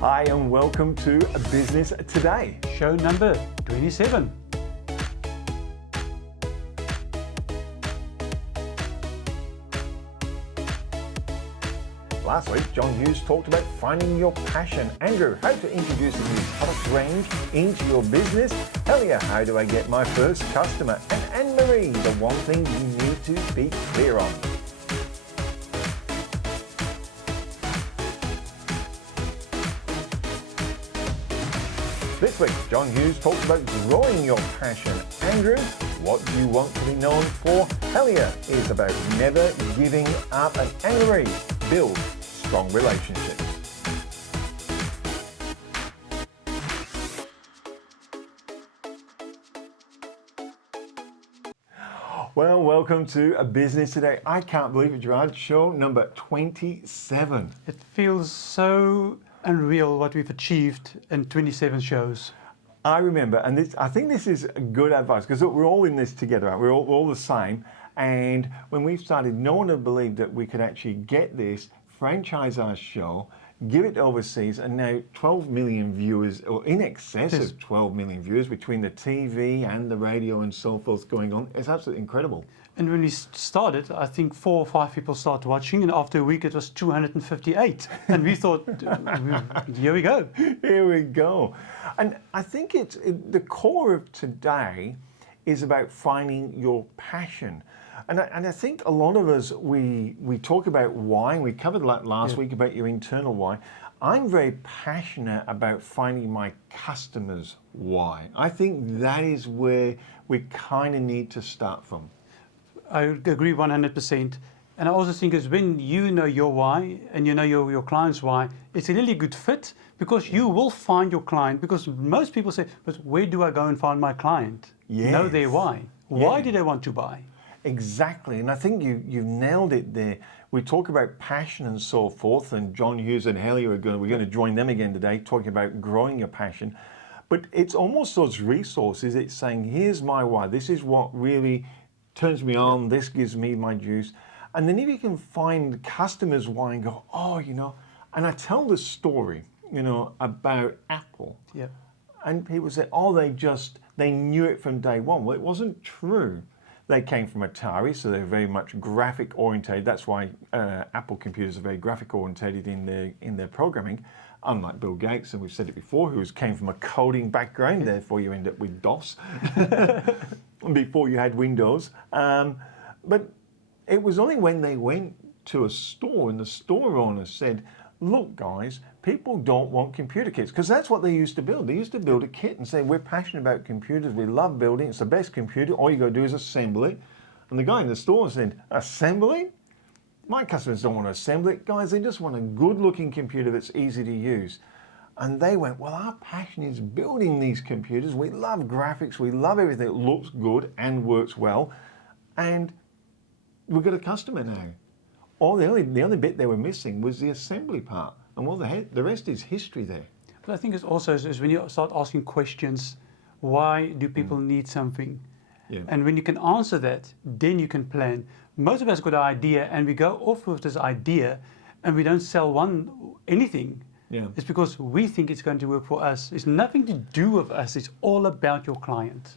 Hi and welcome to Business Today. Show number 27. Last week, John Hughes talked about finding your passion. Andrew, how to introduce a new product range into your business. Helia, how do I get my first customer? And Annemarie, the one thing you need to be clear on. This week, John Hughes talks about growing your passion. Andrew, what do you want to be known for? Helia is about never giving up. And Annemarie, build strong relationships. Well, welcome to A Business Today. I can't believe it, Gerard. Show number 27. It feels so unreal what we've achieved in 27 shows. I remember, and I think this is good advice, because we're all in this together, right? We're all the same. And when we started, no one had believed that we could actually get this, franchise our show, give it overseas, and now 12 million viewers, or in excess of 12 million viewers between the TV and the radio and so forth going on. It's absolutely incredible. And when we started, I think 4 or 5 people started watching, and after a week it was 258. And we thought, here we go. Here we go. And I think the core of today is about finding your passion. And I think a lot of us, we talk about why, and we covered that last week about your internal why. I'm very passionate about finding my customers' why. I think that is where we kind of need to start from. I agree 100%. And I also think is when you know your why and you know your client's why, it's a really good fit, because you will find your client. Because most people say, but where do I go and find my client? Yes. Know their why. Why do they want to buy? Exactly, and I think you've nailed it there. We talk about passion and so forth, and John Hughes and Helia we're going to join them again today, talking about growing your passion. But it's almost those resources. It's saying, here's my why. This is what really turns me on. This gives me my juice. And then if you can find customers' why and go, oh, and I tell the story, about Apple. Yeah. And people say, oh, they knew it from day one. Well, it wasn't true. They came from Atari, so they're very much graphic orientated. That's why Apple computers are very graphic orientated in their programming, unlike Bill Gates, and we've said it before, who came from a coding background, therefore you end up with DOS before you had Windows. But it was only when they went to a store and the store owner said, look guys, people don't want computer kits, because that's what they used to build. They used to build a kit and say, we're passionate about computers, we love building, it's the best computer, all you got to do is assemble it. And the guy in the store said, assembly? My customers don't want to assemble it. Guys, they just want a good looking computer that's easy to use. And they went, well, our passion is building these computers, we love graphics, we love everything that looks good and works well, and we've got a customer now. The only bit they were missing was the assembly part. And well, the rest is history there. But I think it's also is when you start asking questions, why do people need something? Yeah. And when you can answer that, then you can plan. Most of us got an idea and we go off with this idea and we don't sell anything. Yeah. It's because we think it's going to work for us. It's nothing to do with us. It's all about your client.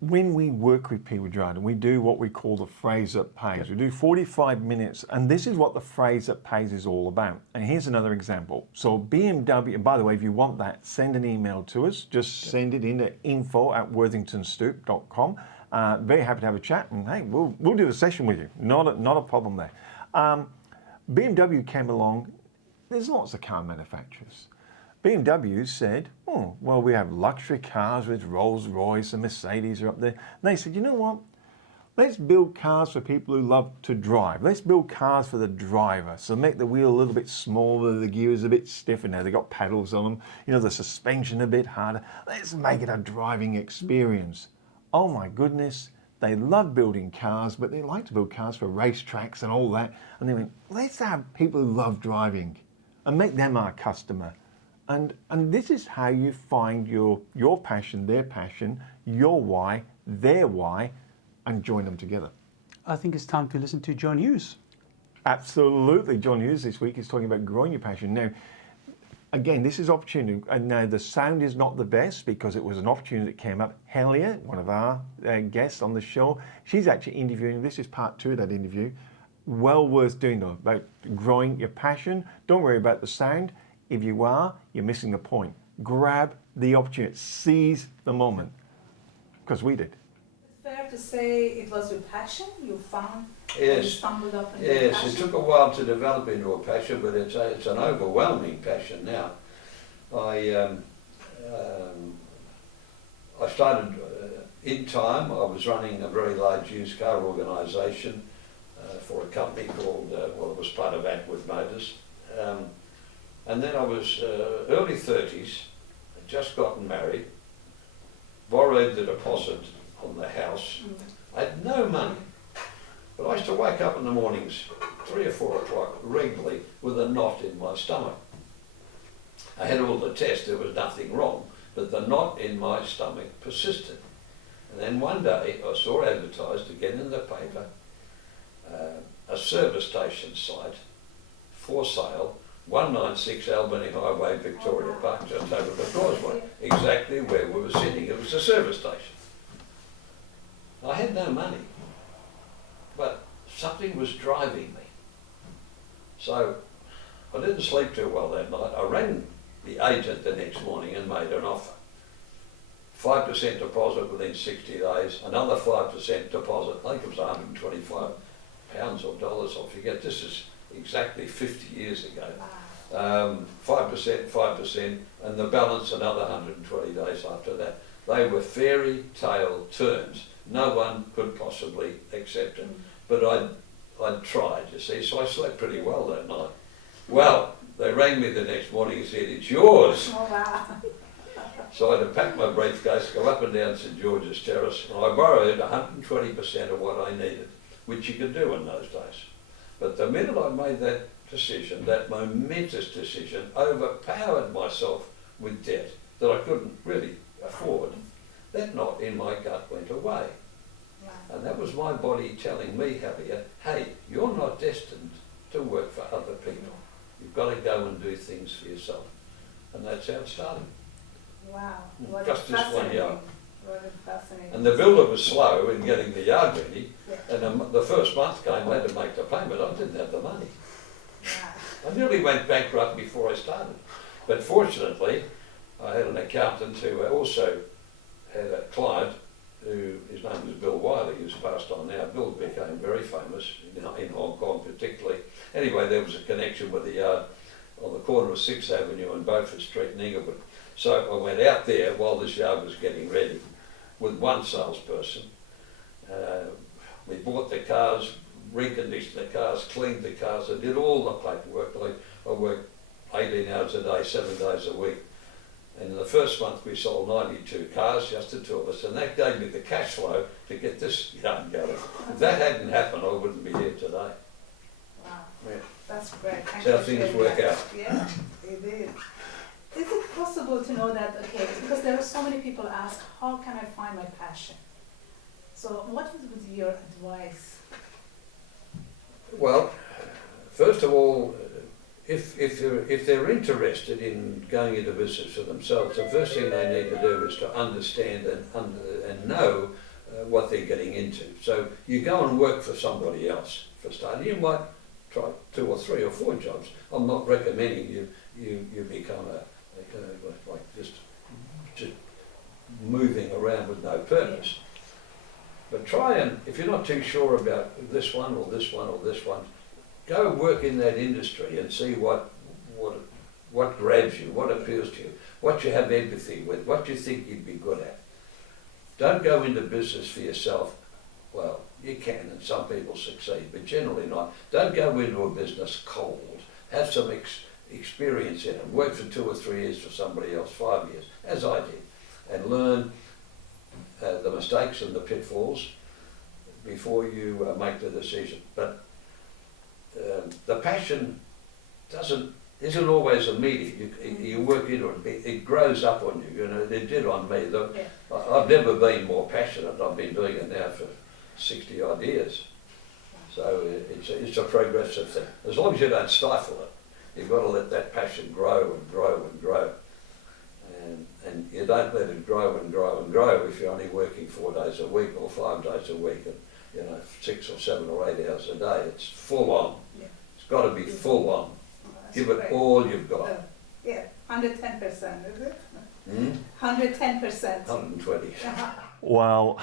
When we work with people, Gerard, and we do what we call the phrase that pays, we do 45 minutes, and this is what the phrase that pays is all about. And here's another example. So BMW, and by the way, if you want that, send an email to us. Just send it in to info@worthingtonstoop.com. Very happy to have a chat, and hey, we'll do a session with you. Not a problem there. BMW came along. There's lots of car manufacturers. BMW said, oh, well, we have luxury cars with Rolls-Royce and Mercedes are up there. And they said, you know what? Let's build cars for people who love to drive. Let's build cars for the driver. So make the wheel a little bit smaller, the gears a bit stiffer. Now they've got pedals on them, the suspension a bit harder. Let's make it a driving experience. Oh my goodness. They love building cars, but they like to build cars for racetracks and all that. And they went, let's have people who love driving and make them our customer. And this is how you find your passion, their passion, your why, their why, and join them together. I think it's time to listen to John Hughes. Absolutely. John Hughes this week is talking about growing your passion. Now, again, this is opportunity. And now the sound is not the best because it was an opportunity that came up. Helia, one of our guests on the show, she's actually interviewing. This is part 2 of that interview. Well worth doing though, about growing your passion. Don't worry about the sound. If you are, you're missing the point. Grab the opportunity, seize the moment, because we did. Fair to say it was your passion you found? Yes. You stumbled up into Yes, passion? it took a while to develop into a passion, but it's an overwhelming passion now. I started in time. I was running a very large used car organisation for a company called, well, it was part of Atwood Motors. And then I was early 30s, had just gotten married, borrowed the deposit on the house. I had no money, but I used to wake up in the mornings, 3 or 4 o'clock, regularly, with a knot in my stomach. I had all the tests, there was nothing wrong, but the knot in my stomach persisted. And then one day I saw advertised again in the paper, a service station site for sale, 196 Albany Highway, Victoria Park, just over the causeway, exactly where we were sitting. It was a service station. I had no money, but something was driving me. So I didn't sleep too well that night. I rang the agent the next morning and made an offer. 5% deposit within 60 days, another 5% deposit, I think it was 125 pounds or dollars, I forget. This is exactly 50 years ago. 5%, and the balance another 120 days after that. They were fairy tale terms. No one could possibly accept it. But I'd tried, you see, so I slept pretty well that night. Well, they rang me the next morning and said, "It's yours." Oh, wow. So I had to pack my briefcase, go up and down St George's Terrace, and I borrowed 120% of what I needed, which you could do in those days. But the minute I made that decision, that momentous decision, overpowered myself with debt that I couldn't really afford, that knot in my gut went away. Wow. And that was my body telling me, Helia, hey, you're not destined to work for other people. You've got to go and do things for yourself. And that's how it started. Wow. What Just this one yard. What a fascinating. And the builder was slow in getting the yard ready. Yeah. And the first month came, I had to make the payment. I didn't have the money. Wow. I nearly went bankrupt before I started. But fortunately, I had an accountant who also had a client who, his name was Bill Wiley, who's passed on now. Bill became very famous in Hong Kong particularly. Anyway, there was a connection with the yard on the corner of 6th Avenue and Beaufort Street in Inglewood. So I went out there while this yard was getting ready with one salesperson. We bought the cars, reconditioned the cars, cleaned the cars, I did all the paperwork. I worked 18 hours a day, 7 days a week. And in the first month we sold 92 cars, just the two of us, and that gave me the cash flow to get this yard going. If that hadn't happened, I wouldn't be here today. Wow. Yeah. That's great. Thank That's how you for things sharing work that. out. Yeah, it is. Is it possible to know that, okay, because there are so many people ask, how can I find my passion? So what would be your advice? Well, first of all, if they're interested in going into business for themselves, the first thing they need to do is to understand and know what they're getting into. So you go and work for somebody else for starting. You might try 2 or 3 or 4 jobs. I'm not recommending you become like just moving around with no purpose. But try and, if you're not too sure about this one or this one or this one, go work in that industry and see what grabs you, what appeals to you, what you have empathy with, what you think you'd be good at. Don't go into business for yourself. Well, you can, and some people succeed, but generally not. Don't go into a business cold. Have some experience in it. Work for 2 or 3 years for somebody else, 5 years, as I did, and learn the mistakes and the pitfalls before you make the decision. But the passion isn't always immediate. You work into it, it grows up on you. You know, it did on me. I've never been more passionate. I've been doing it now for 60 odd years. So it's a progressive thing. As long as you don't stifle it. You've got to let that passion grow and grow and grow. And you don't let it grow and grow and grow if you're only working 4 days a week or 5 days a week and, 6 or 7 or 8 hours a day. It's full on. Yeah. It's got to be full on. That's Give it great. all you've got. Yeah, 110%, is it? Hmm? 110%. 120. Well,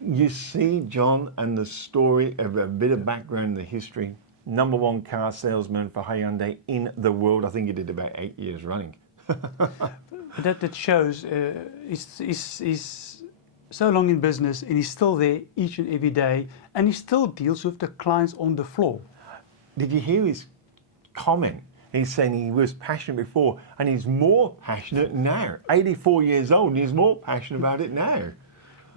you see, John, and the story of a bit of background, the history. #1 car salesman for Hyundai in the world. I think he did about 8 years running. That shows he's so long in business and he's still there each and every day and he still deals with the clients on the floor. Did you hear his comment? He's saying he was passionate before and he's more passionate now. 84 years old and he's more passionate about it now.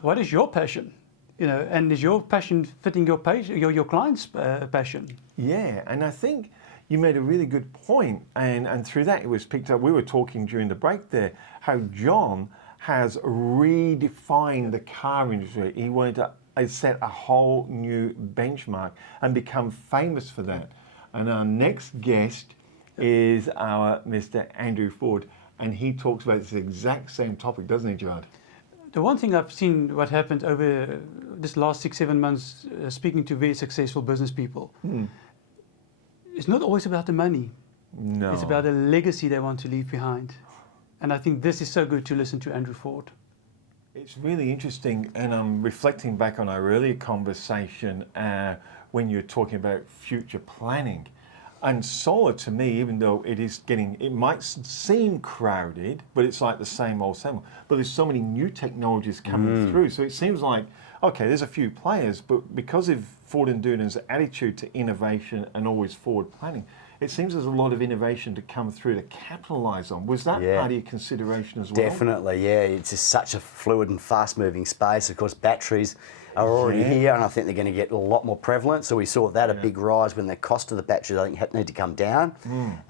What is your passion? And is your passion fitting your client's passion? Yeah, and I think you made a really good point, and through that it was picked up. We were talking during the break there how John has redefined the car industry. He wanted to set a whole new benchmark and become famous for that. And our next guest is our Mr. Andrew Ford, and he talks about this exact same topic, doesn't he, Gerard? The one thing I've seen what happened over this last 6-7 months, speaking to very successful business people, it's not always about the money. No. It's about the legacy they want to leave behind. And I think this is so good to listen to Andrew Ford. It's really interesting, and I'm reflecting back on our earlier conversation when you're talking about future planning. And solar, to me, even though it might seem crowded, but it's like the same old. But there's so many new technologies coming through. So it seems like, okay, there's a few players, but because of Ford and Doonan's attitude to innovation and always forward planning, it seems there's a lot of innovation to come through to capitalise on. Was that part of your consideration as well? Definitely, yeah. It's just such a fluid and fast-moving space. Of course, batteries are already here, and I think they're going to get a lot more prevalent. So we saw that a big rise when the cost of the batteries, I think, need to come down,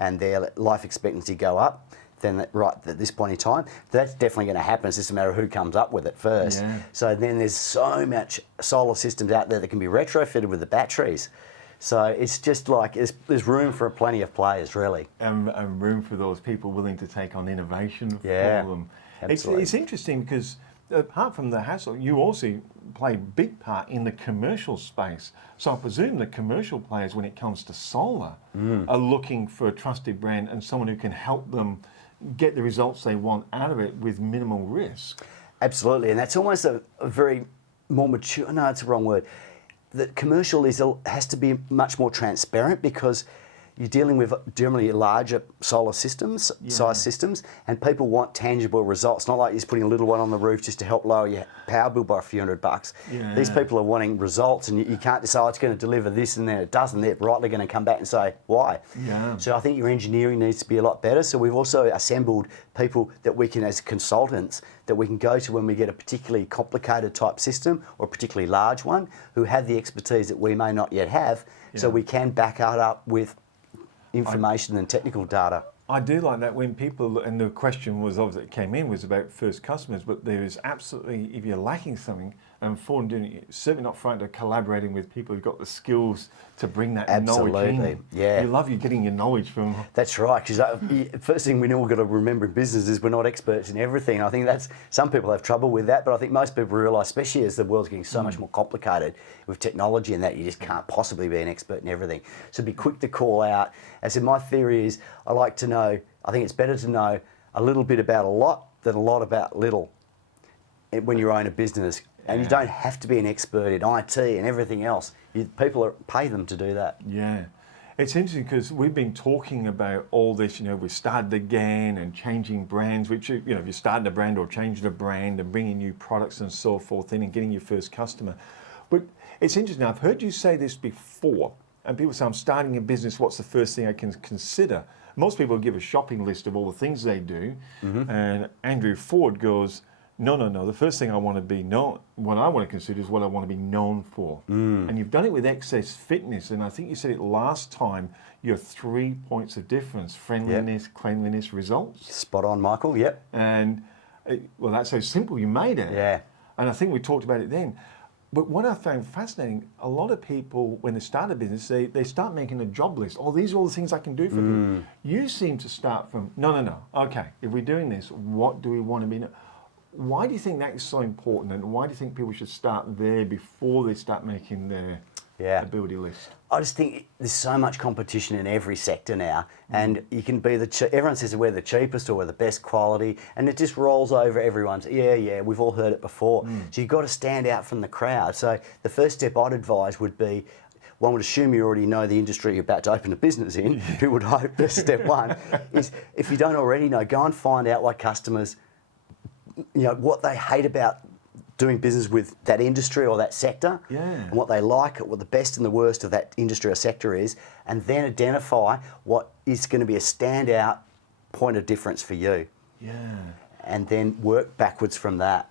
and their life expectancy go up. Then right at this point in time, that's definitely going to happen. It's just a matter of who comes up with it first. Yeah. So then there's so much solar systems out there that can be retrofitted with the batteries. So it's just like there's room for plenty of players, really. And room for those people willing to take on innovation for them. Absolutely. It's interesting because apart from the hassle, you also play a big part in the commercial space. So I presume the commercial players, when it comes to solar, are looking for a trusted brand and someone who can help them get the results they want out of it with minimal risk. Absolutely, and that's almost a very more mature, no, it's the wrong word. The commercial has to be much more transparent because you're dealing with generally larger solar systems, size systems, and people want tangible results. Not like you're just putting a little one on the roof just to help lower your power bill by a few $100. Yeah. These people are wanting results, and you can't decide it's going to deliver this and then it doesn't. They're rightly going to come back and say, why? Yeah. So I think your engineering needs to be a lot better. So we've also assembled people that we can, as consultants, that we can go to when we get a particularly complicated type system or a particularly large one, who have the expertise that we may not yet have, so we can back it up with information and technical data. I do like that when people, and the question was obviously it came in was about first customers, but there is absolutely, if you're lacking something, and Ford and Dooney, certainly not frightened of collaborating with people who've got the skills to bring that knowledge in. Yeah. You love you getting your knowledge from. That's right, because first thing we all got to remember in business is we're not experts in everything. I think some people have trouble with that, but I think most people realise, especially as the world's getting so much more complicated with technology and that, you just can't possibly be an expert in everything. So be quick to call out. As in, my theory is I like to know, I think it's better to know a little bit about a lot than a lot about little when you own a business. And you don't have to be an expert in IT and everything else. People pay them to do that. Yeah. It's interesting because we've been talking about all this, we started again and changing brands, which, if you're starting a brand or changing a brand and bringing new products and so forth in and getting your first customer. But it's interesting, I've heard you say this before, and people say, I'm starting a business, what's the first thing I can consider? Most people give a shopping list of all the things they do, and Andrew Ford goes, no, the first thing I want to be known, what I want to consider is what I want to be known for. And you've done it with Excess Fitness, and I think you said it last time, your 3 points of difference: friendliness, cleanliness, results. Spot on, Michael, yep. And, that's so simple, you made it. Yeah. And I think we talked about it then. But what I found fascinating, a lot of people, when they start a business, they start making a job list. Oh, these are all the things I can do for people. You seem to start from, no. Okay, if we're doing this, what do we want to be? Why do you think that is so important? And why do you think people should start there before they start making their ability list? I just think there's so much competition in every sector now, and you can be everyone says we're the cheapest or we're the best quality, and it just rolls over everyone's, we've all heard it before. So you've got to stand out from the crowd. So the first step I'd advise would be, one would assume you already know the industry you're about to open a business in, who would hope that's step one, is if you don't already know, go and find out what customers, what they hate about doing business with that industry or that sector, and what they like, what the best and the worst of that industry or sector is, and then identify what is going to be a standout point of difference for you. And then work backwards from that.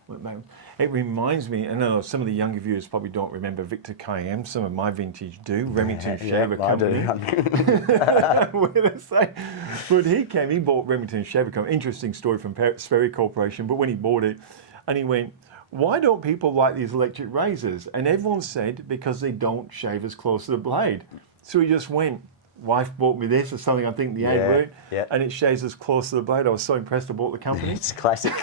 It reminds me, I know some of the younger viewers probably don't remember Victor KM, some of my vintage do, Remington Shaver Company. But he bought Remington Shaver Company. Interesting story from Sperry Corporation, but when he bought it, and he went, why don't people like these electric razors? And everyone said, because they don't shave as close to the blade. So he just went, wife bought me this, or something, I think the ad word, and it shaves as close to the blade. I was so impressed I bought the company. It's classic.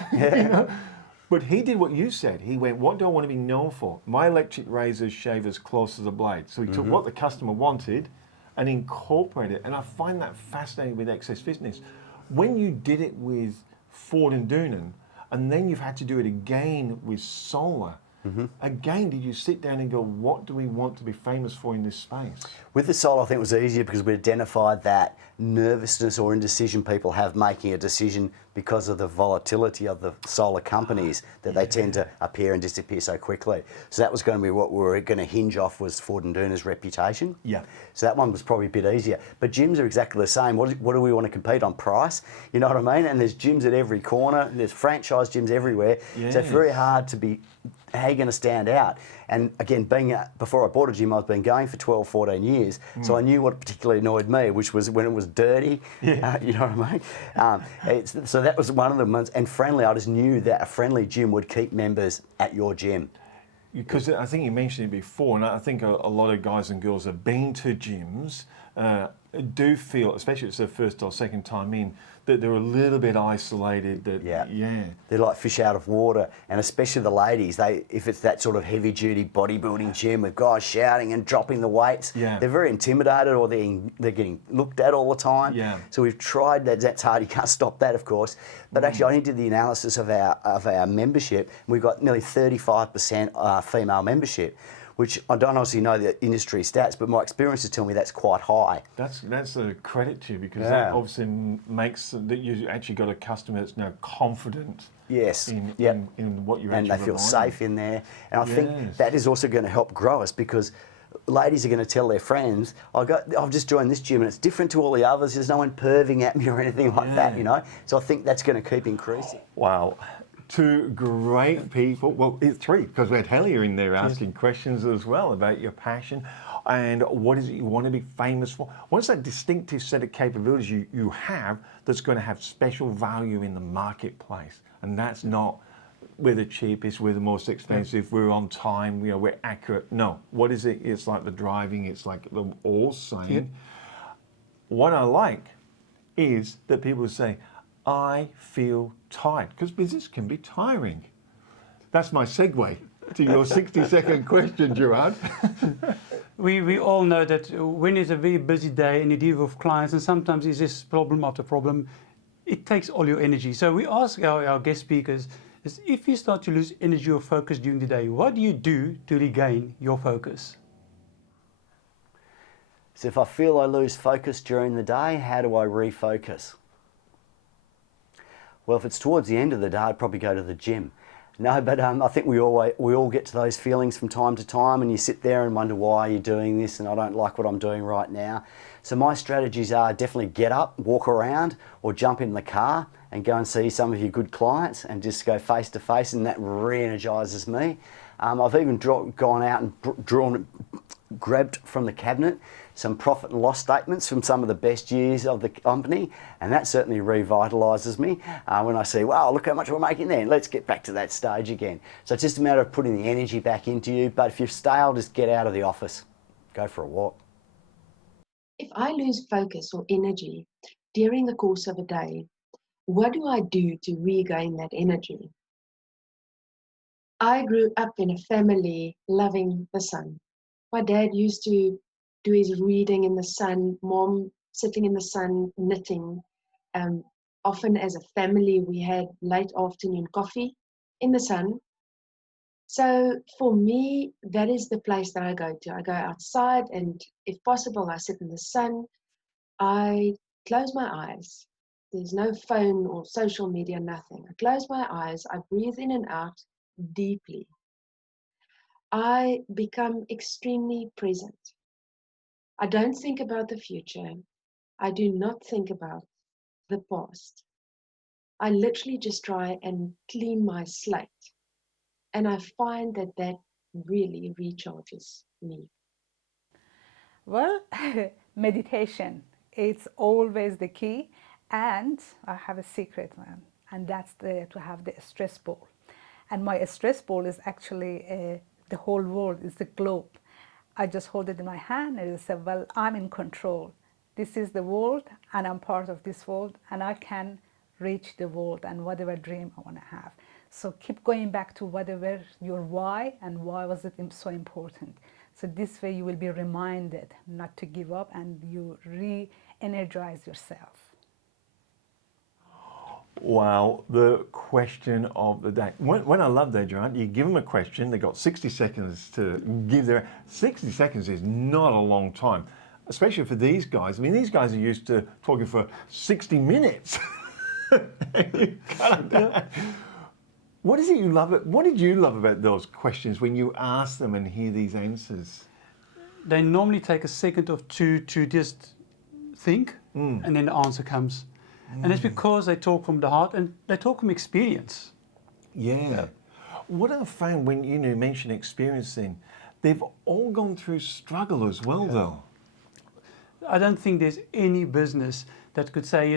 But he did what you said. He went, what do I want to be known for? My electric razors shave as close to the blade. So he took what the customer wanted and incorporated it. And I find that fascinating with excess fitness. When you did it with Ford and Doonan, and then you've had to do it again with solar. Again, did you sit down and go, what do we want to be famous for in this space? With the solar, I think it was easier because we identified that nervousness or indecision people have making a decision because of the volatility of the solar companies, that they tend to appear and disappear so quickly. So that was going to be what we were going to hinge off, was Ford and Doona's reputation. So that one was probably a bit easier. But gyms are exactly the same. What do we want to compete on? Price? You know what I mean? And there's gyms at every corner. There's franchise gyms everywhere. So it's very hard to be, how are you going to stand out? And again, before I bought a gym, I've been going for 12, 14 years, so I knew what particularly annoyed me, which was when it was dirty, you know what I mean? So that was one of the ones, and friendly, I just knew that a friendly gym would keep members at your gym. Because I think you mentioned it before, and I think a lot of guys and girls have been to gyms, do feel, especially if it's their first or second time in, that they're a little bit isolated. They're like fish out of water, and especially the ladies. If it's that sort of heavy-duty bodybuilding gym with guys shouting and dropping the weights, they're very intimidated, or they're getting looked at all the time. So we've tried that. That's hard. You can't stop that, of course. But actually, I did the analysis of our membership. We've got nearly 35% female membership, which I don't honestly know the industry stats, but my experiences tell me that's quite high. That's a credit to you, because that obviously makes that you actually got a customer that's now confident in what you're actually and they feel safe in there. And I think that is also going to help grow us, because ladies are going to tell their friends, I've just joined this gym and it's different to all the others. There's no one perving at me or anything like that, you know. So I think that's going to keep increasing. Wow. Two great people. Well, it's three, because we had Helia in there asking questions as well about your passion and what is it you want to be famous for. What's that distinctive set of capabilities you have that's going to have special value in the marketplace? And that's not, we're the cheapest, we're the most expensive, we're on time, we're accurate. No, what is it? It's like the driving, it's like the all saying. What I like is that people say, I feel tired, because business can be tiring. That's my segue to your 60-second question, Gerard. We all know that when it's a very busy day and you deal with clients, and sometimes it's just problem after problem, it takes all your energy. So we ask our guest speakers, is if you start to lose energy or focus during the day, what do you do to regain your focus? So if I feel I lose focus during the day, how do I refocus? Well, if it's towards the end of the day, I'd probably go to the gym. No, but I think we all get to those feelings from time to time, and you sit there and wonder, why are you doing this, and I don't like what I'm doing right now. So my strategies are definitely get up, walk around, or jump in the car and go and see some of your good clients and just go face to face, and that re-energises me. I've even gone out and grabbed from the cabinet some profit and loss statements from some of the best years of the company, and that certainly revitalises me when I see, wow, look how much we're making there, let's get back to that stage again. So it's just a matter of putting the energy back into you, but if you're stale, just get out of the office, go for a walk. If I lose focus or energy during the course of a day, what do I do to regain that energy? I grew up in a family loving the sun. My dad used to do his reading in the sun, mom sitting in the sun knitting. Often as a family we had late afternoon coffee in the sun. So for me, that is the place that I go to. I go outside and if possible I sit in the sun. I close my eyes. There's no phone or social media, nothing. I close my eyes, I breathe in and out deeply. I become extremely present. I don't think about the future. I do not think about the past. I literally just try and clean my slate. And I find that that really recharges me. Well, meditation, it's always the key. And I have a secret one, and that's to have the stress ball. And my stress ball is actually the whole world, is the globe. I just hold it in my hand and I say, well, I'm in control. This is the world and I'm part of this world and I can reach the world and whatever dream I want to have. So keep going back to whatever your why and why was it so important. So this way you will be reminded not to give up and you re-energize yourself. Wow, the question of the day. When I love that, John, you give them a question, they've got 60 seconds to give their... 60 seconds is not a long time, especially for these guys. I mean, these guys are used to talking for 60 minutes. What is it you love? What did you love about those questions when you ask them and hear these answers? They normally take a second or two to just think, and then the answer comes. And it's because they talk from the heart and they talk from experience. Yeah. What I found when you mention experience then, they've all gone through struggle as well though. I don't think there's any business that could say,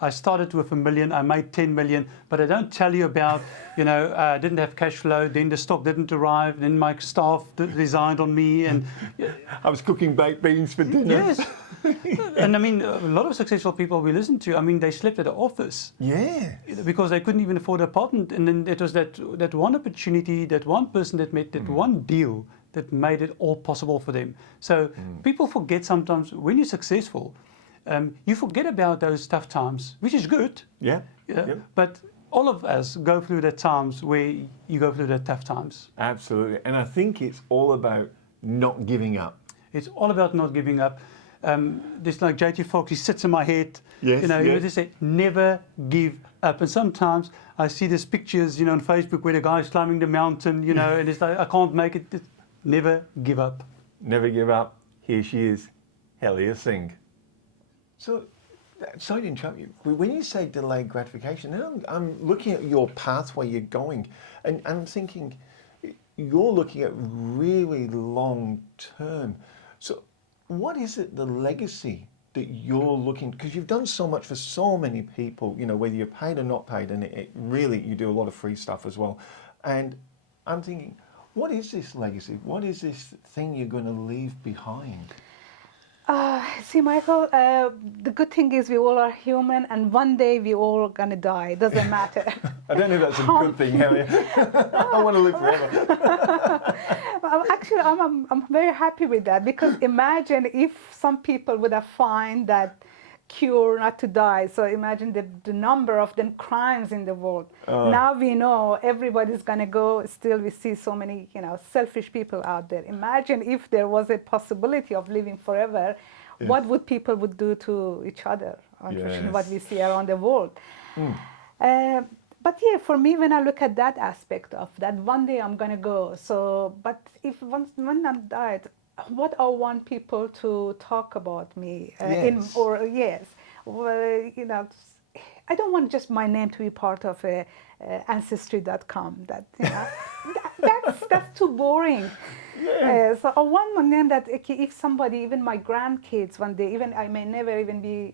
I started with $1 million, I made 10 million, but I don't tell you about, I didn't have cash flow, then the stock didn't arrive, then my staff resigned on me, and I was cooking baked beans for dinner. yes. And I mean, a lot of successful people we listen to, I mean, they slept at the office. Yeah. Because they couldn't even afford an apartment. And then it was that one opportunity, that one person that made that one deal that made it all possible for them. So people forget sometimes when you're successful, you forget about those tough times, which is good. Yeah. But all of us go through the times where you go through the tough times. Absolutely. And I think it's all about not giving up. It's all about not giving up. Just like JT Fox, he sits in my head. Yes, He just say, never give up. And sometimes I see these pictures, on Facebook where the guy's climbing the mountain, and it's like, I can't make it. Never give up. Never give up. Here she is, Helia Singh. So, sorry to interrupt you. When you say delayed gratification, now I'm looking at your pathway you're going, and I'm thinking you're looking at really long term. So, what is it, the legacy that you're looking, because you've done so much for so many people, whether you're paid or not paid, and it really, you do a lot of free stuff as well. And I'm thinking, what is this legacy? What is this thing you're going to leave behind? See, Michael, the good thing is we all are human and one day we all going to die. It doesn't matter. I don't know if that's a good thing, Helia. I want to live forever. Actually, I'm very happy with that, because imagine if some people would have found that cure not to die. So imagine the number of the crimes in the world. Now we know everybody's going to go. Still, we see so many, selfish people out there. Imagine if there was a possibility of living forever, what would people would do to each other? Unfortunately, what we see around the world. But yeah, for me, when I look at that aspect of that, one day I'm going to go. So, but if when I'm died, what I want people to talk about me well, I don't want just my name to be part of Ancestry.com. That's too boring. So I want my name that if somebody, even my grandkids, one day, even I may never even be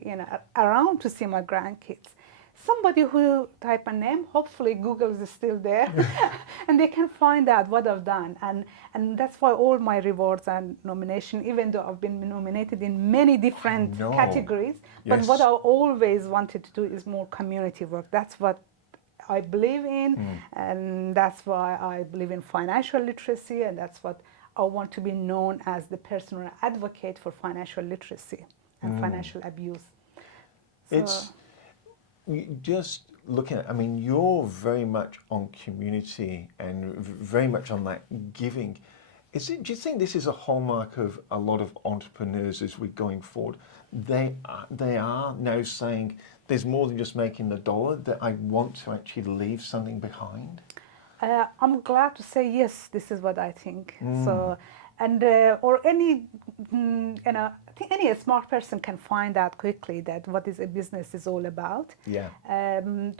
around to see my grandkids. Somebody who type a name, hopefully Google is still there, and they can find out what I've done. And that's why all my rewards and nomination, even though I've been nominated in many different categories, but what I always wanted to do is more community work. That's what I believe in, and that's why I believe in financial literacy, and that's what I want to be known as the personal advocate for financial literacy and financial abuse. So, It's just looking at, I mean, you're very much on community and very much on that giving. Do you think this is a hallmark of a lot of entrepreneurs as we're going forward? They are now saying there's more than just making the dollar, that I want to actually leave something behind? I'm glad to say yes, this is what I think. So, and or any, I think any smart person can find out quickly that what is a business is all about. Yeah.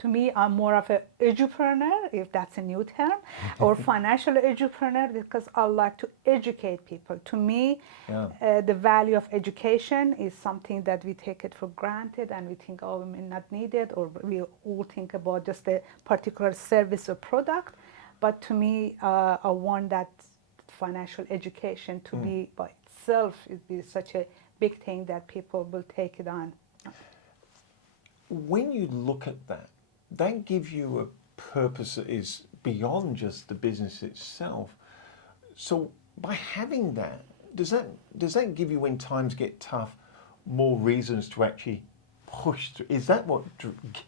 To me, I'm more of a edupreneur, if that's a new term, or financial edupreneur, because I like to educate people. To me, the value of education is something that we take it for granted, and we think, oh, we may not need it, or we all think about just a particular service or product. But to me, I want that financial education to be by itself, it be such a big thing that people will take it on. When you look at that, that gives you a purpose that is beyond just the business itself. So by having that, does that give you, when times get tough, more reasons to actually push through? Is that what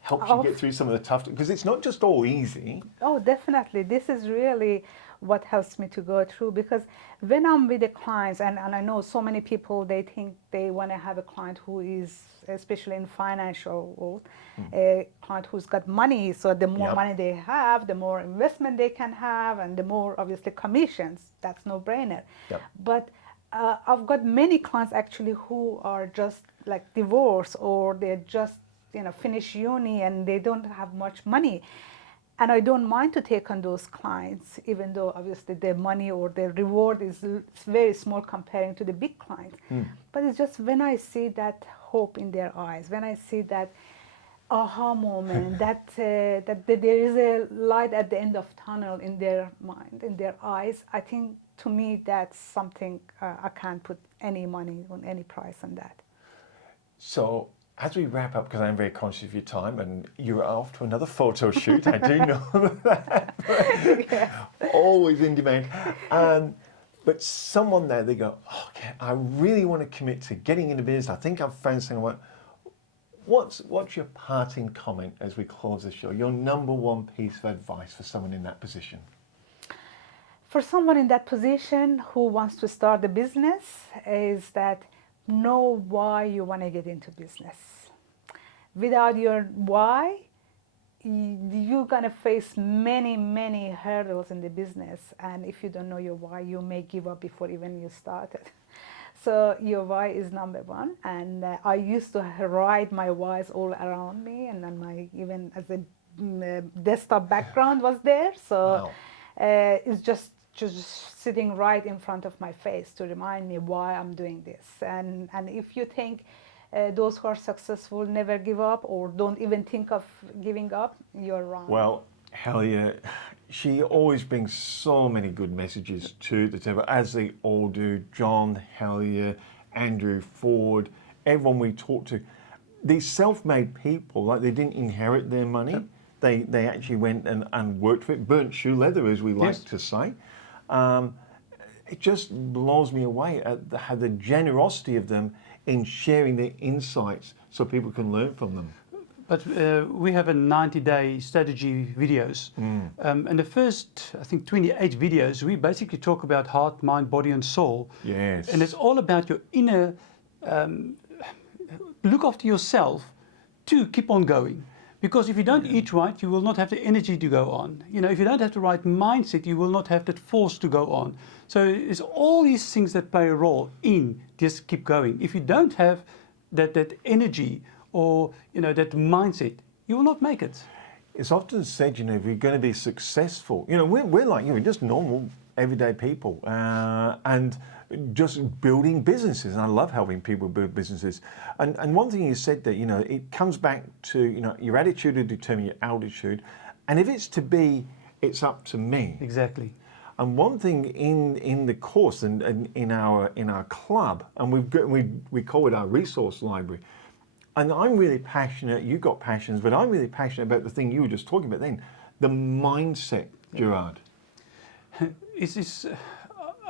helps you get through some of the tough? Because it's not just all easy. Oh, definitely. This is really what helps me to go through, because when I'm with the clients, and I know so many people, they think they want to have a client who is, especially in financial world, a client who's got money. So the more money they have, the more investment they can have, and the more obviously commissions. That's no brainer. But I've got many clients actually who are just like divorced, or they just finish uni and they don't have much money. And I don't mind to take on those clients, even though obviously their money or their reward is very small comparing to the big clients. But it's just when I see that hope in their eyes, when I see that aha moment, that there is a light at the end of tunnel in their mind, in their eyes, I think to me that's something I can't put any money on, any price on that. So as we wrap up, because I'm very conscious of your time and you're off to another photo shoot, I do know that, always in demand. But someone there, they go, okay, I really want to commit to getting into business. I think I've found something I want. What's your parting comment as we close the show? Your number one piece of advice for someone in that position? For someone in that position who wants to start a business is that know why you want to get into business. Without your why, you're going to face many, many hurdles in the business. And if you don't know your why, you may give up before even you started. So your why is number one. And I used to write my whys all around me, and then my, even as a desktop background was there. So it's just sitting right in front of my face to remind me why I'm doing this. And if you think those who are successful never give up or don't even think of giving up, you're wrong. Well, Helia, she always brings so many good messages to the table, as they all do. John, Helia, Andrew, Ford, everyone we talk to. These self-made people, like, they didn't inherit their money. They actually went and worked for it, burnt shoe leather, as we like to say. It just blows me away at how the generosity of them in sharing their insights so people can learn from them. But we have a 90-day strategy videos. And the first, I think, 28 videos, we basically talk about heart, mind, body and soul. Yes. And it's all about your inner, look after yourself to keep on going. Because if you don't eat right, you will not have the energy to go on. You know, if you don't have the right mindset, you will not have that force to go on. So it's all these things that play a role in just keep going. If you don't have that energy or, you know, that mindset, you will not make it. It's often said, you know, if you're going to be successful, you know, we're like, you know, just normal everyday people, and just building businesses. And I love helping people build businesses. And one thing you said that, you know, it comes back to, you know, your attitude will determine your altitude. And if it's to be, it's up to me. Exactly. And one thing in the course and in our club, and we call it our resource library. And I'm really passionate, you got passions, but I'm really passionate about the thing you were just talking about then, the mindset, Gerard.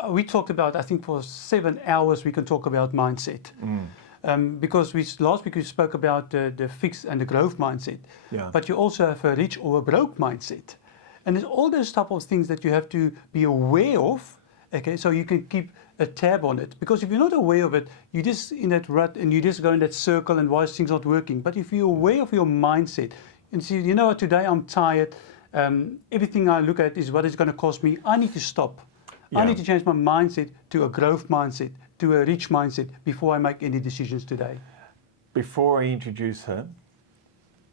We talked about, I think for 7 hours we can talk about mindset. Because last week we spoke about the fixed and the growth mindset. Yeah. But you also have a rich or a broke mindset. And there's all those type of things that you have to be aware of, okay, so you can keep a tab on it. Because if you're not aware of it, you're just in that rut and you just go in that circle and why is things not working. But if you're aware of your mindset and see, you know what, today I'm tired, everything I look at is what it's going to cost me, I need to stop. Yeah. I need to change my mindset to a growth mindset, to a rich mindset before I make any decisions today. Before I introduce her,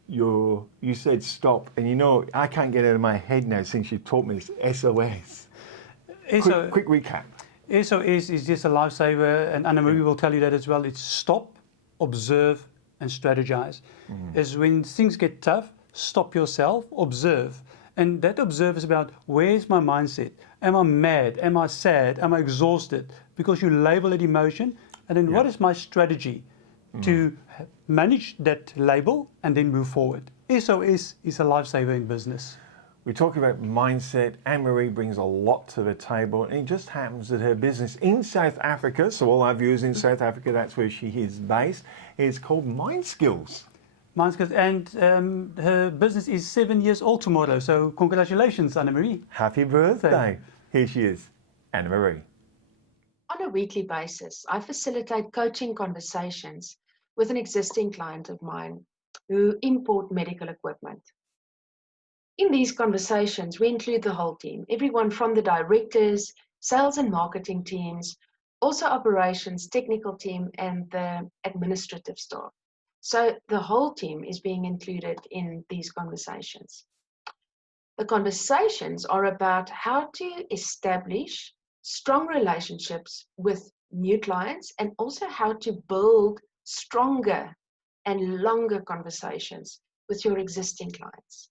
you said stop, and you know, I can't get it out of my head now since you taught me this SOS. Quick recap. SOS is just a lifesaver, and Annemarie will tell you that as well. It's stop, observe, and strategize. Is when things get tough, stop yourself, observe. And that observe is about, where's my mindset? Am I mad? Am I sad? Am I exhausted? Because you label it emotion. And then what is my strategy to manage that label and then move forward? SOS is a lifesaver in business. We talk about mindset. Annemarie brings a lot to the table, and it just happens that her business in South Africa, so all our viewers in South Africa, that's where she is based, is called Mind Skills. Mind Skills, and her business is 7 years old tomorrow, so congratulations, Annemarie. Happy birthday. Here she is, Annemarie. On a weekly basis, I facilitate coaching conversations with an existing client of mine who import medical equipment. In these conversations, we include the whole team, everyone from the directors, sales and marketing teams, also operations, technical team, and the administrative staff. So the whole team is being included in these conversations. The conversations are about how to establish strong relationships with new clients and also how to build stronger and longer conversations with your existing clients.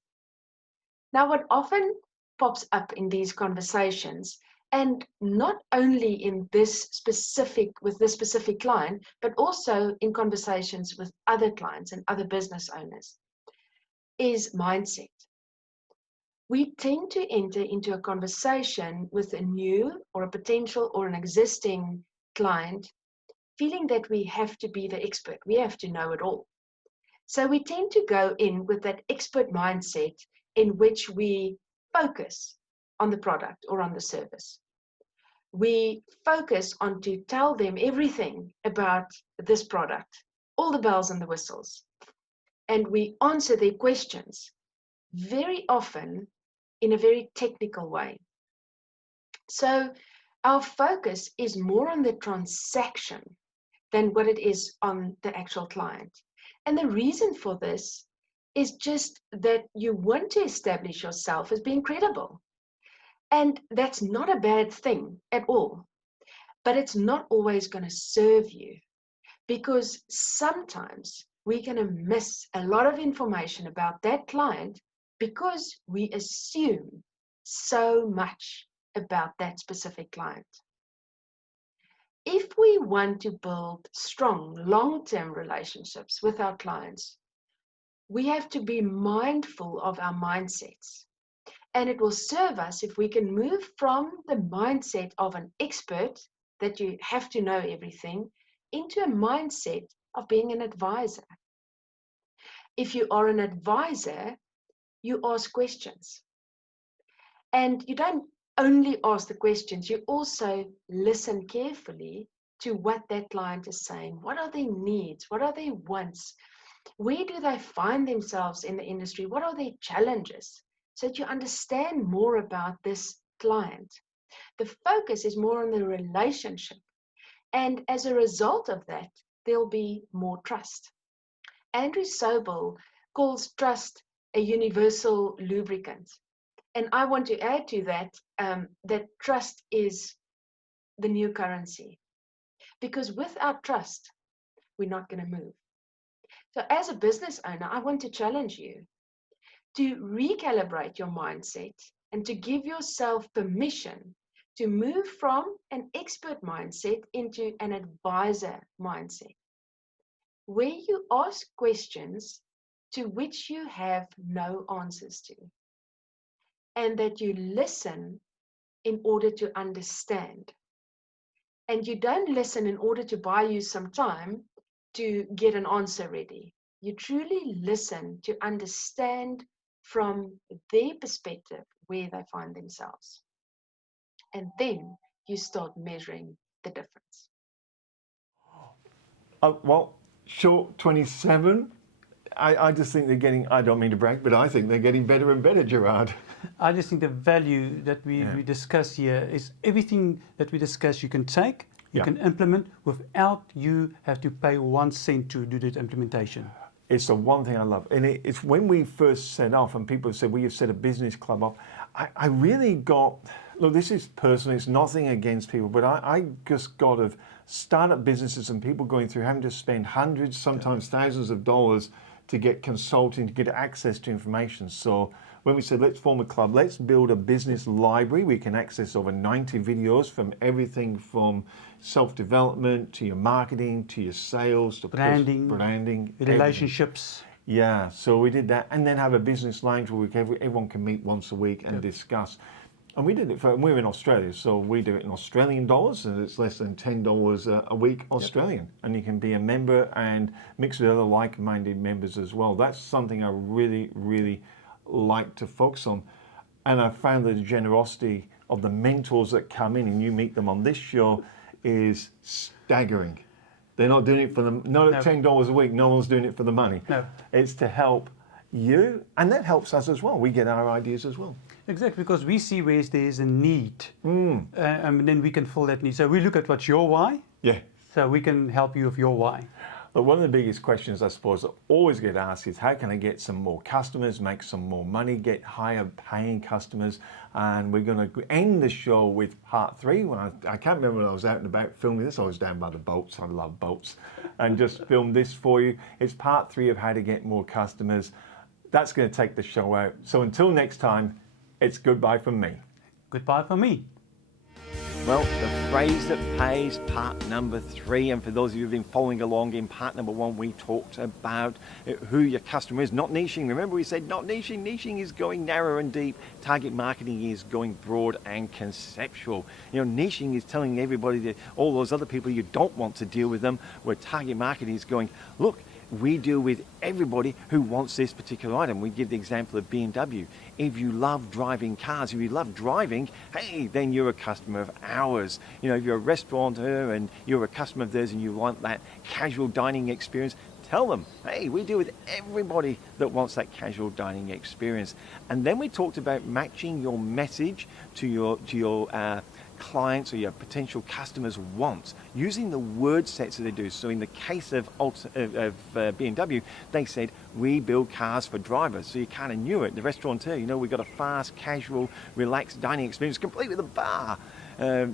Now, what often pops up in these conversations, and not only in with this specific client, but also in conversations with other clients and other business owners, is mindset. We tend to enter into a conversation with a new or a potential or an existing client, feeling that we have to be the expert, we have to know it all. So we tend to go in with that expert mindset in which we focus on the product or on the service. We focus on to tell them everything about this product, all the bells and the whistles, and we answer their questions very often in a very technical way. So our focus is more on the transaction than what it is on the actual client. And the reason for this is just that you want to establish yourself as being credible. And that's not a bad thing at all. But it's not always going to serve you, because sometimes we're going to miss a lot of information about that client because we assume so much about that specific client. If we want to build strong, long-term relationships with our clients, we have to be mindful of our mindsets. And it will serve us if we can move from the mindset of an expert, that you have to know everything, into a mindset of being an advisor. If you are an advisor, you ask questions. And you don't only ask the questions, you also listen carefully to what that client is saying. What are their needs? What are their wants? Where do they find themselves in the industry? What are their challenges? So that you understand more about this client. The focus is more on the relationship. And as a result of that, there'll be more trust. Andrew Sobel calls trust a universal lubricant. And I want to add to that that trust is the new currency. Because without trust, we're not going to move. So as a business owner, I want to challenge you to recalibrate your mindset and to give yourself permission to move from an expert mindset into an advisor mindset, where you ask questions to which you have no answers to, and that you listen in order to understand. And you don't listen in order to buy you some time to get an answer ready. You truly listen to understand from their perspective where they find themselves. And then you start measuring the difference. Well, short 27. I just think they're getting, I don't mean to brag, but I think they're getting better and better, Gerard. I just think the value that we discuss here is everything that we discuss you can take, you can implement without you have to pay 1 cent to do the implementation. It's the one thing I love. And it's when we first set off and people said, well, you've set a business club up. I really got, look, this is personal, it's nothing against people, but I just got of startup businesses and people going through having to spend hundreds, sometimes thousands of dollars to get consulting, to get access to information. So when we said, let's form a club, let's build a business library. We can access over 90 videos from everything from self-development to your marketing, to your sales, to branding, relationships. Yeah, so we did that, and then have a business lounge where everyone can meet once a week and discuss. And we did it we're in Australia, so we do it in Australian dollars, and it's less than $10 a week Australian. And you can be a member and mix with other like-minded members as well. That's something I really, really like to focus on. And I found the generosity of the mentors that come in, and you meet them on this show, is staggering. They're not doing it for the, not at $10 a week, no one's doing it for the money. No. It's to help you, and that helps us as well. We get our ideas as well. Exactly, because we see where there's a need, and then we can fill that need. So we look at what's your why, so we can help you with your why. But one of the biggest questions I suppose that always get asked is how can I get some more customers, make some more money, get higher paying customers? And we're going to end the show with part 3. When I can't remember when I was out and about filming this. I was down by the boats. I love boats. And just filmed this for you. It's part 3 of how to get more customers. That's going to take the show out. So until next time, it's goodbye from me. Goodbye from me. Well, the phrase that pays, part number 3, and for those of you who've been following along in part number 1, we talked about who your customer is, not niching. Remember we said not niching, niching is going narrow and deep, target marketing is going broad and conceptual. You know, niching is telling everybody that all those other people you don't want to deal with them, where target marketing is going, look, we deal with everybody who wants this particular item. We give the example of BMW. If you love driving cars, if you love driving, hey, then you're a customer of ours. You know, if you're a restaurateur and you're a customer of theirs and you want that casual dining experience, tell them, hey, we deal with everybody that wants that casual dining experience. And then we talked about matching your message to your clients or your potential customers' wants, using the word sets that they do. So in the case of BMW, they said, we build cars for drivers. So you kind of knew it. The restaurateur, you know, we've got a fast, casual, relaxed dining experience, complete with a bar.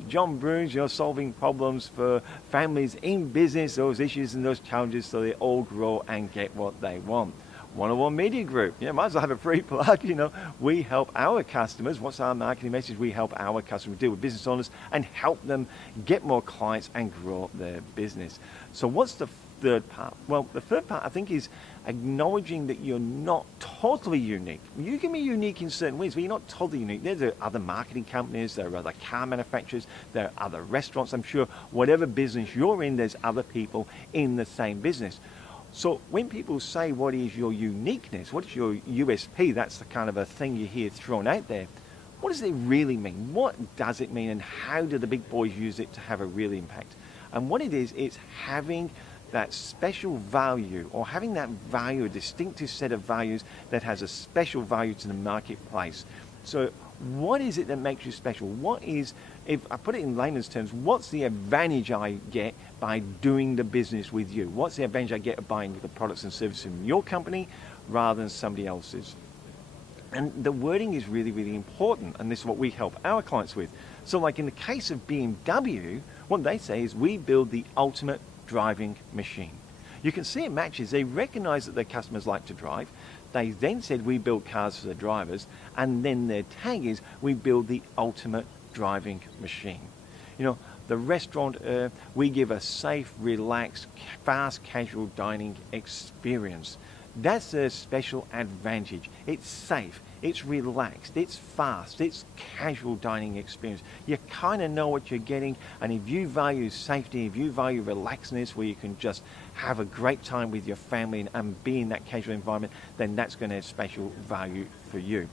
John Bruce, you're solving problems for families in business, those issues and those challenges, so they all grow and get what they want. 101 Media Group, yeah, might as well have a free plug, you know. We help our customers. What's our marketing message? We help our customers deal with business owners and help them get more clients and grow their business. So what's the third part? Well, the third part, I think, is acknowledging that you're not totally unique. You can be unique in certain ways, but you're not totally unique. There are other marketing companies, there are other car manufacturers, there are other restaurants. I'm sure whatever business you're in, there's other people in the same business. So when people say, what is your uniqueness? What is your USP? That's the kind of a thing you hear thrown out there. What does it really mean? What does it mean, and how do the big boys use it to have a real impact? And what it is, it's having that special value, or having that value, a distinctive set of values that has a special value to the marketplace. So what is it that makes you special? What is, if I put it in layman's terms, what's the advantage I get by doing the business with you? What's the advantage I get of buying the products and services from your company rather than somebody else's? And the wording is really, really important, and this is what we help our clients with. So like in the case of BMW, what they say is we build the ultimate driving machine. You can see it matches. They recognize that their customers like to drive. They then said we build cars for the drivers, and then their tag is we build the ultimate driving machine. You know, the restaurant, we give a safe, relaxed, fast, casual dining experience. That's a special advantage. It's safe, it's relaxed, it's fast, it's casual dining experience. You kind of know what you're getting, and if you value safety, if you value relaxedness where you can just have a great time with your family and be in that casual environment, then that's going to have special value for you.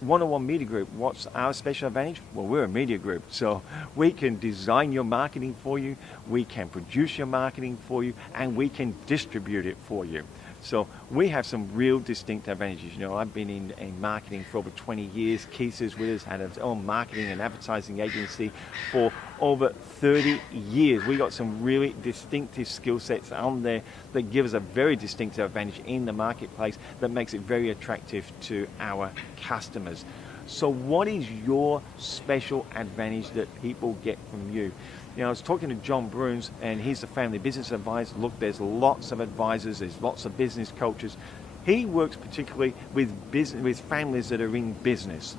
One-on-one media group, what's our special advantage? Well, we're a media group, so we can design your marketing for you, we can produce your marketing for you, and we can distribute it for you. So we have some real distinct advantages. You know, I've been in marketing for over 20 years. Keith is with us, had his own marketing and advertising agency for over 30 years. We got some really distinctive skill sets on there that give us a very distinctive advantage in the marketplace that makes it very attractive to our customers. So what is your special advantage that people get from you? You know, I was talking to John Bruns, and he's a family business advisor. Look, there's lots of advisors, there's lots of business coaches. He works particularly with families that are in business,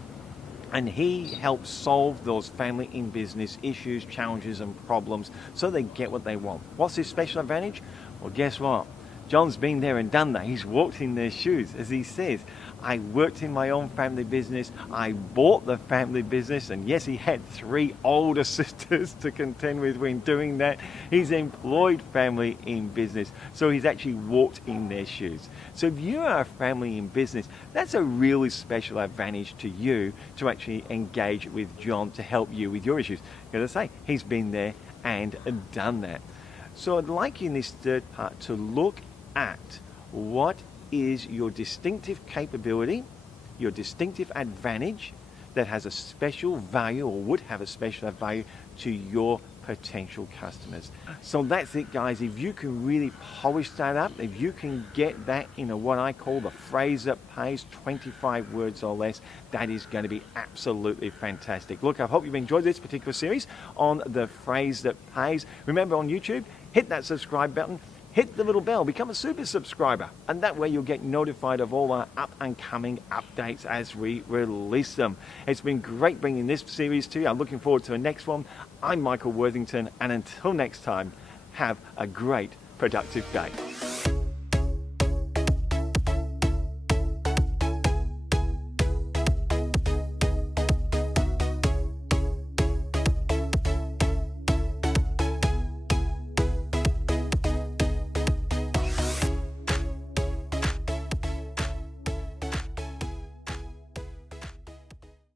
and he helps solve those family in business issues, challenges, and problems so they get what they want. What's his special advantage? Well, guess what? John's been there and done that. He's walked in their shoes. As he says, I worked in my own family business. I bought the family business. And yes, he had 3 older sisters to contend with when doing that. He's employed family in business. So he's actually walked in their shoes. So if you are a family in business, that's a really special advantage to you to actually engage with John to help you with your issues. As I say, he's been there and done that. So I'd like you in this third part to look at what is your distinctive capability, your distinctive advantage that has a special value or would have a special value to your potential customers. So that's it, guys. If you can really polish that up, if you can get that in what I call the phrase that pays, 25 words or less, that is going to be absolutely fantastic. Look, I hope you've enjoyed this particular series on the phrase that pays. Remember, on YouTube, hit that subscribe button. Hit the little bell, become a super subscriber, and that way you'll get notified of all our up and coming updates as we release them. It's been great bringing this series to you. I'm looking forward to the next one. I'm Michael Worthington, and until next time, have a great, productive day.